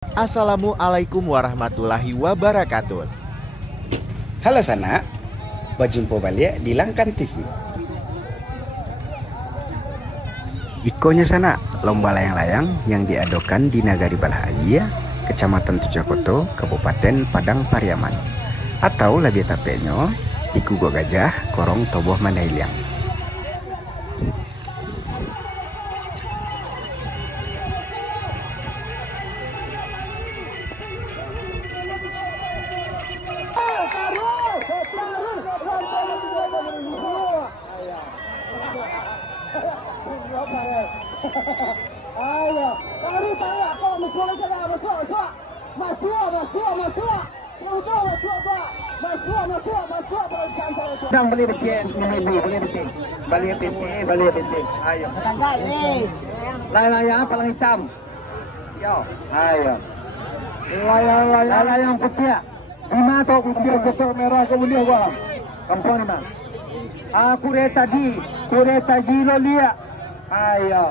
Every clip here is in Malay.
Assalamualaikum warahmatullahi wabarakatuh. Halo sana, berjumpa balik di Langkan TV. Ikonya sana, lomba layang-layang yang diadakan di Nagari Balhaia, Kecamatan Tujakoto, Kabupaten Padang Pariaman, atau lebih tepatnya di Kugo Gajah, Korong Toboh Mandailing. Beli becek, beli becek. Ayo. Layang paling hitam. Yo, ayo. Layang putih. Lima atau putih kotor merah kemudian gua. Kampung mana? Kureta ji lo lihat. Ayo.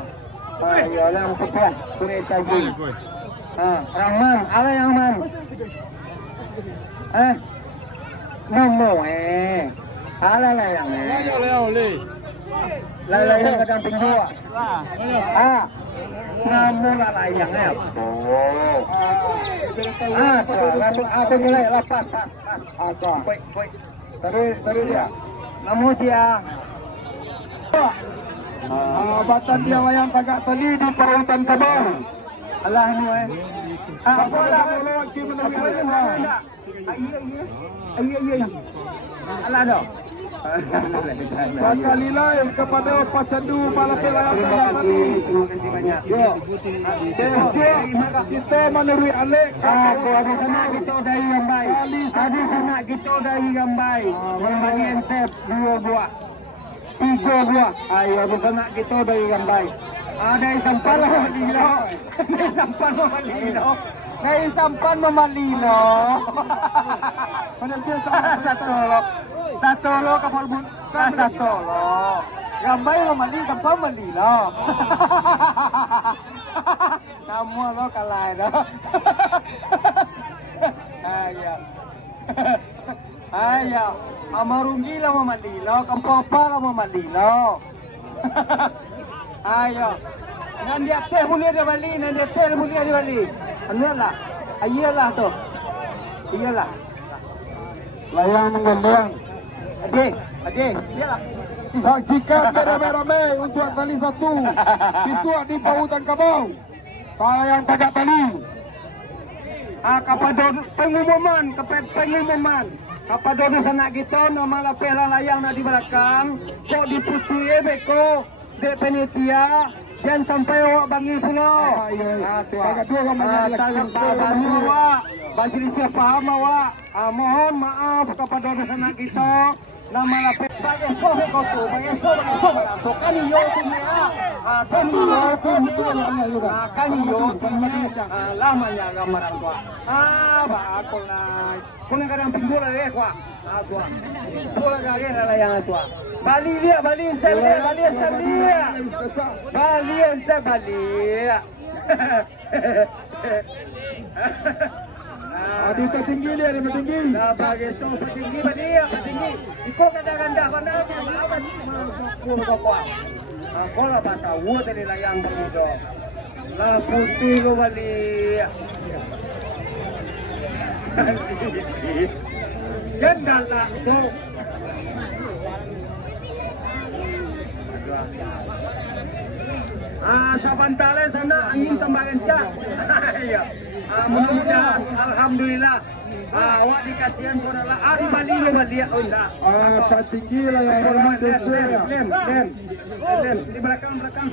Layang putih, kureta ji. Rahman, ala yang man. Nomo ala layang layang kadang pinggul namu layang aku nilai lapan terus dia namu dia batan dia layang kagak tadi di Pautan Kabau alah nu apa lah lagi menarik Iya. Alah dong. Sekali lain kepada Pacandu Malapela tadi. Kita menurut Alek. Ada sana kita dari yang baik. Ada sana kita dari yang baik. Membagi entep 2 buah. 3 buah. Ayo ada sana kita dari yang baik. Ada yang sampan memalilo. Dari sampan memalilo. Satu lo kapal bun. Satu lo. Gambai memali kapal memalilo. Kamu lo kalah dah. Ayo. Amarungi lah memalilo. Kampapa lah memalilo. Ayo. Nanti teh boleh dia balik, nanti teh boleh dia balik. Ayolah. Ayolah tu. Iyalah. Layang menggembang. Ade, iyalah. Jika beramai-ramai untuk tali satu, disuat di Pautan Kabau. Layang tagak tali. Kapadon pengumuman. Kapadon sana kita nama lapela layang na di belakang. Kok diputui beko de penitia. Dan sampai awak bangi pulau. Awak bagi siapa awak. Mohon maaf kepada anak kita. Nama lapet bagi sohe kotu, bagi sohe kani yo punya. Kani yo punya. Lamanya gambaran tua. Bakal naik. Kau kadang pinggul lagi kuah. Tua. Bola lagi layang tua. Bali dia. Di tinggi dia, di tinggi. Nah, bagi tu tinggi dia. Ikut ganda-ganda mana awan kuat. Bola bahasa wud dari layang begitu. La putih lo bali. Jendal lah tu. Sabantalen sana angin tambah kencang. Mudah-mudahan alhamdulillah. Awak dikasihan saudara Ari Bali onda. Tinggi lah yang hormat lem. Di belakang rekan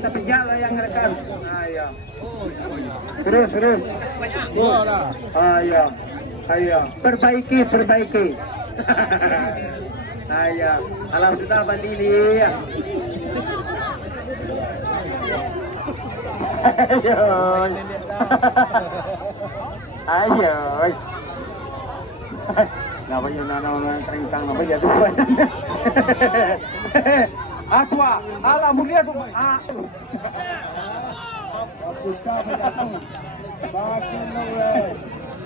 tapi jalan yang rekan. Ayo. Terus. Ayo. Perbaiki. Ayo. Alhamdulillah Bali ni. Ayo. Kenapa ya nama keringkang apa ya tuan? Atua, alah mulia tu. Kita berlaku. Bakin lo.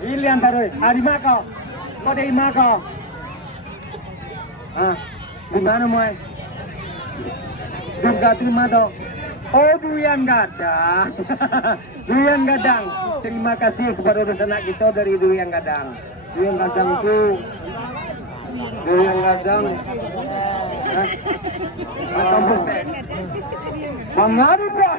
Ilian taruh. Di mana kau? Kau di mana kau? Di mana muai? Juga terima dong. Oh, Duyan Gadang. Duyan Gadang. Terima kasih kepada anak kita dari Duyan Gadang. Duyan Gadang itu. Duyan Gadang. Kampung Sek. Mangari, Pak.